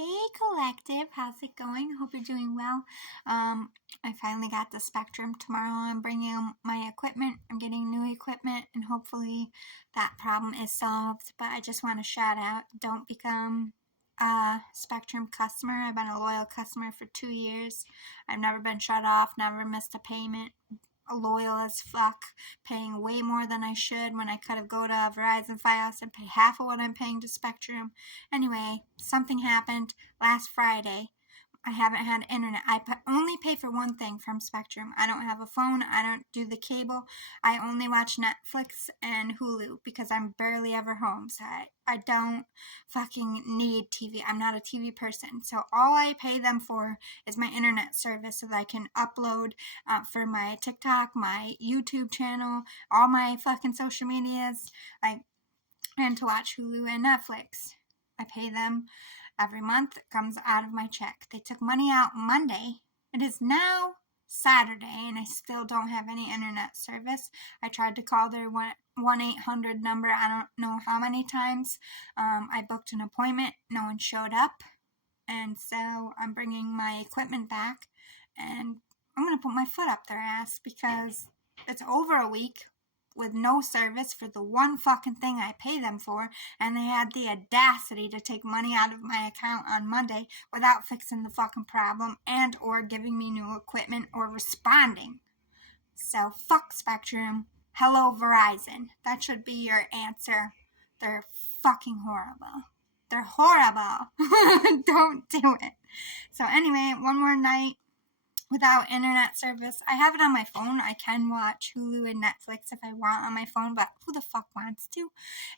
Hey Collective, how's it going? Hope you're doing well. I finally got the Spectrum. Tomorrow I'm bringing my equipment. I'm getting new equipment and hopefully that problem is solved. But I just want to shout out, don't become a Spectrum customer. I've been a loyal customer for 2 years. I've never been shut off, never missed a payment. Loyal as fuck, paying way more than I should when I could have go to Verizon Fios and pay half of what I'm paying to Spectrum. Anyway, something happened last Friday. I haven't had internet. I only pay for one thing from Spectrum. I don't have a phone. I don't do the cable. I only watch Netflix and Hulu because I'm barely ever home. So I don't fucking need TV. I'm not a TV person. So all I pay them for is my internet service so that I can upload for my TikTok, my YouTube channel, all my fucking social medias, and to watch Hulu and Netflix. I pay them every month. It comes out of my check. They took money out Monday. It is now Saturday and I still don't have any internet service. I tried to call their 1-800 number I don't know how many times. I booked an appointment. No one showed up. And so I'm bringing my equipment back and I'm going to put my foot up their ass because it's over a week with no service for the one fucking thing I pay them for, and they had the audacity to take money out of my account on Monday without fixing the fucking problem and or giving me new equipment or responding. So fuck Spectrum. Hello Verizon. That should be your answer. They're fucking horrible. They're horrible. Don't do it. So anyway, one more night without internet service. I have it on my phone. I can watch Hulu and Netflix if I want on my phone, but who the fuck wants to?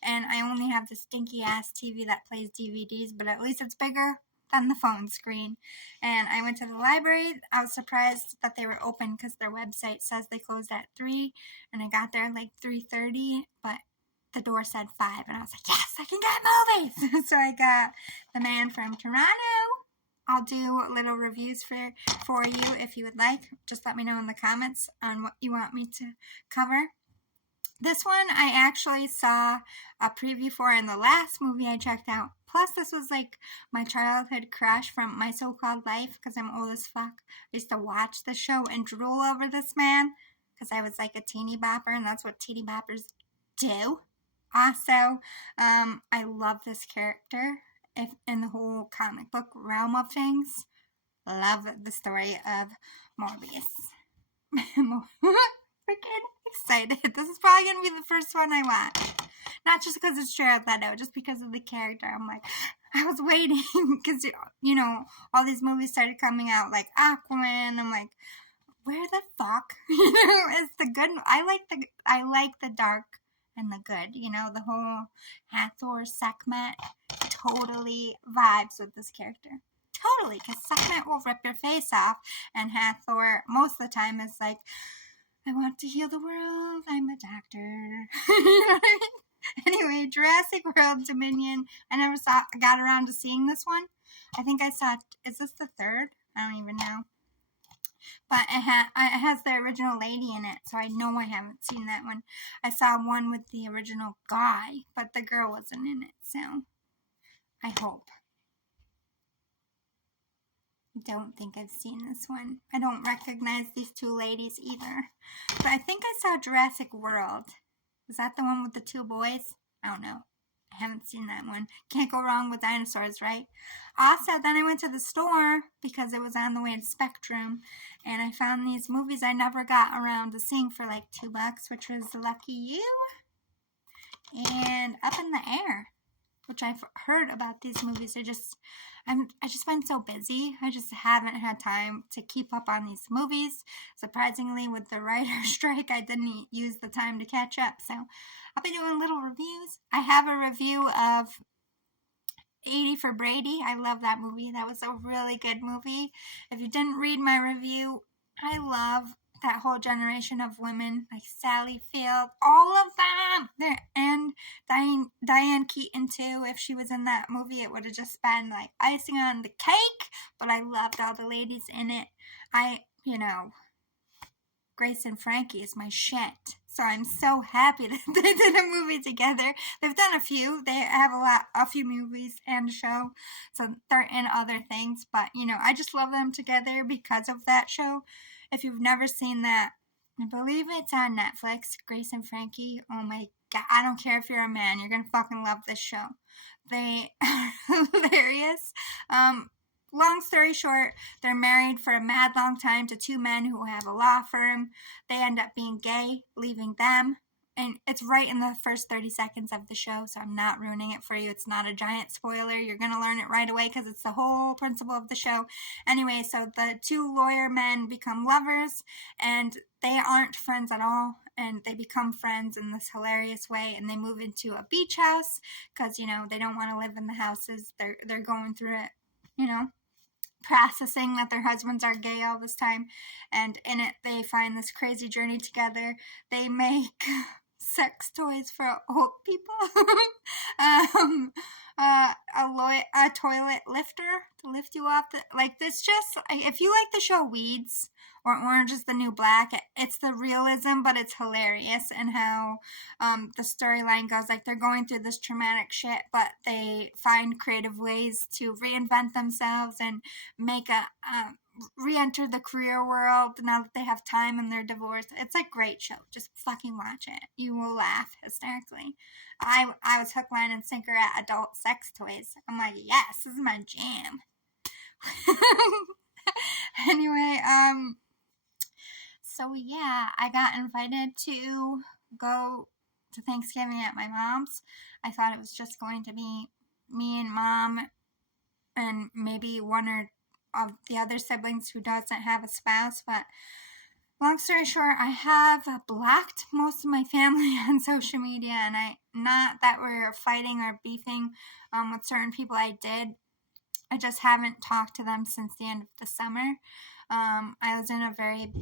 And I only have this stinky ass TV that plays DVDs, but at least it's bigger than the phone screen. And I went to the library. I was surprised that they were open because their website says they closed at 3, and I got there like 3:30, but the door said 5, and I was like, yes, I can get movies. So I got The Man from Toronto. I'll do little reviews for you if you would like. Just let me know in the comments on what you want me to cover. This one I actually saw a preview for in the last movie I checked out. Plus, this was like my childhood crush from My So-Called Life because I'm old as fuck. I used to watch the show and drool over this man because I was like a teeny bopper, and that's what teeny boppers do. Also, I love this character. If in the whole comic book realm of things, love the story of Morbius. Freaking excited. This is probably going to be the first one I watch. Not just because it's Jared Leto, just because of the character. I'm like, I was waiting because, you know, all these movies started coming out like Aquaman. I'm like, where the fuck? You know, is the good? I like the dark and the good. You know, the whole Hathor Sekhmet totally vibes with this character. Totally, because Sekhmet will rip your face off, and Hathor most of the time is like, I want to heal the world, I'm a doctor. You know what I mean? Anyway, Jurassic World Dominion. I never got around to seeing this one. I think I saw, is this the third? I don't even know. But it has the original lady in it, so I know I haven't seen that one. I saw one with the original guy, but the girl wasn't in it, so I hope. I don't think I've seen this one. I don't recognize these two ladies either. But I think I saw Jurassic World. Was that the one with the two boys? I don't know. I haven't seen that one. Can't go wrong with dinosaurs, right? Also, then I went to the store because it was on the way to Spectrum, and I found these movies I never got around to seeing for like $2, which was Lucky You and Up in the Air, which I've heard about these movies. I just been so busy. I just haven't had time to keep up on these movies. Surprisingly, with the writer's strike, I didn't use the time to catch up. So I'll be doing little reviews. I have a review of 80 for Brady. I love that movie. That was a really good movie. If you didn't read my review, I love that whole generation of women, like Sally Field, all of them. And Diane Keaton too. If she was in that movie, it would have just been like icing on the cake. But I loved all the ladies in it. Grace and Frankie is my shit. So I'm so happy that they did a movie together. They've done a few. They have a few movies and a show. So they're in other things. But, I just love them together because of that show. If you've never seen that, I believe it's on Netflix, Grace and Frankie. Oh my God. I don't care if you're a man. You're going to fucking love this show. They are hilarious. Long story short, they're married for a mad long time to two men who have a law firm. They end up being gay, leaving them. And it's right in the first 30 seconds of the show, so I'm not ruining it for you. It's not a giant spoiler. You're going to learn it right away because it's the whole principle of the show. Anyway, so the two lawyer men become lovers, and they aren't friends at all, and they become friends in this hilarious way, and they move into a beach house because, they don't want to live in the houses. They're going through it, processing that their husbands are gay all this time, and in it they find this crazy journey together. They make sex toys for old people. A toilet lifter to lift you off. This just, if you like the show Weeds or Orange is the New Black, it's the realism, but it's hilarious, and how the storyline goes. Like, they're going through this traumatic shit, but they find creative ways to reinvent themselves and make re-enter the career world now that they have time and they're divorced. It's a great show. Just fucking watch it. You will laugh hysterically. I was hook, line, and sinker at adult sex toys. I'm like, yes, this is my jam. Anyway, so yeah, I got invited to go to Thanksgiving at my mom's. I thought it was just going to be me and Mom and maybe one or of the other siblings who doesn't have a spouse, but long story short, I have blocked most of my family on social media, and not that we're fighting or beefing with certain people. I just haven't talked to them since the end of the summer. I was in a very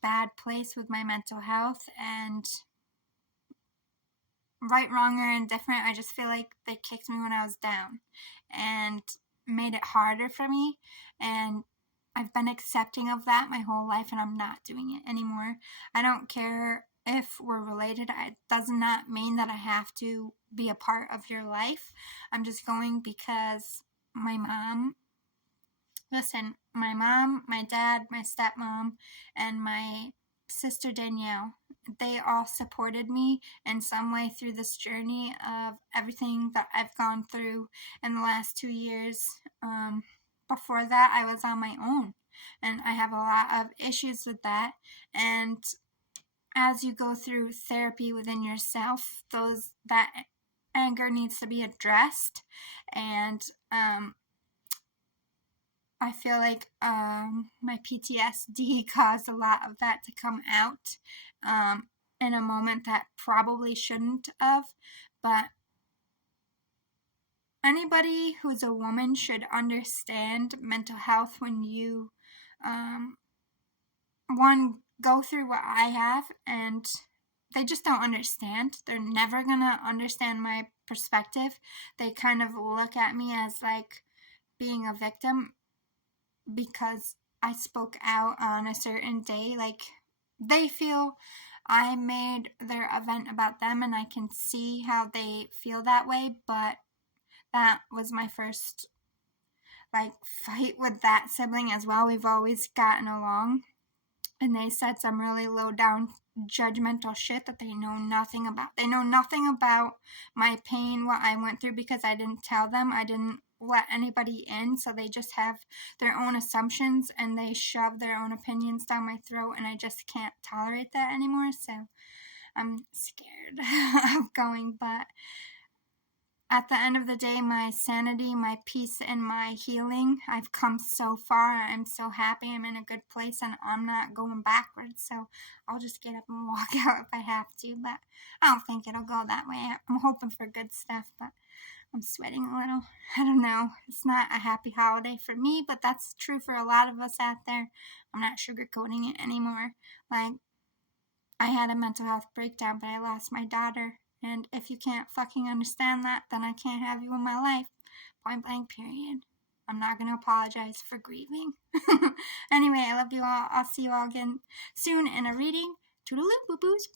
bad place with my mental health, and right, wrong, or indifferent, I just feel like they kicked me when I was down and made it harder for me, and I've been accepting of that my whole life, and I'm not doing it anymore. I don't care if we're related. It does not mean that I have to be a part of your life. I'm just going because my mom, my dad, my stepmom, and my sister Danielle, they all supported me in some way through this journey of everything that I've gone through in the last 2 years. Before that, I was on my own, and I have a lot of issues with that. And as you go through therapy within yourself, that anger needs to be addressed, and I feel like my PTSD caused a lot of that to come out in a moment that probably shouldn't have. But anybody who's a woman should understand mental health when you, one, go through what I have, and they just don't understand. They're never gonna understand my perspective. They kind of look at me as like being a victim because I spoke out on a certain day. Like, they feel I made their event about them, and I can see how they feel that way, but that was my first fight with that sibling as well. We've always gotten along, and they said some really low down judgmental shit that they know nothing about. They know nothing about my pain, what I went through, because I didn't tell them. I didn't let anybody in, so they just have their own assumptions, and they shove their own opinions down my throat, and I just can't tolerate that anymore. So I'm scared of going, but at the end of the day, my sanity, my peace, and my healing, I've come so far. I'm so happy. I'm in a good place, and I'm not going backwards. So I'll just get up and walk out if I have to, but I don't think it'll go that way. I'm hoping for good stuff, but I'm sweating a little. I don't know. It's not a happy holiday for me, but that's true for a lot of us out there. I'm not sugarcoating it anymore. Like, I had a mental health breakdown, but I lost my daughter. And if you can't fucking understand that, then I can't have you in my life. Point blank, period. I'm not going to apologize for grieving. Anyway, I love you all. I'll see you all again soon in a reading. Toodaloo, boo-boos.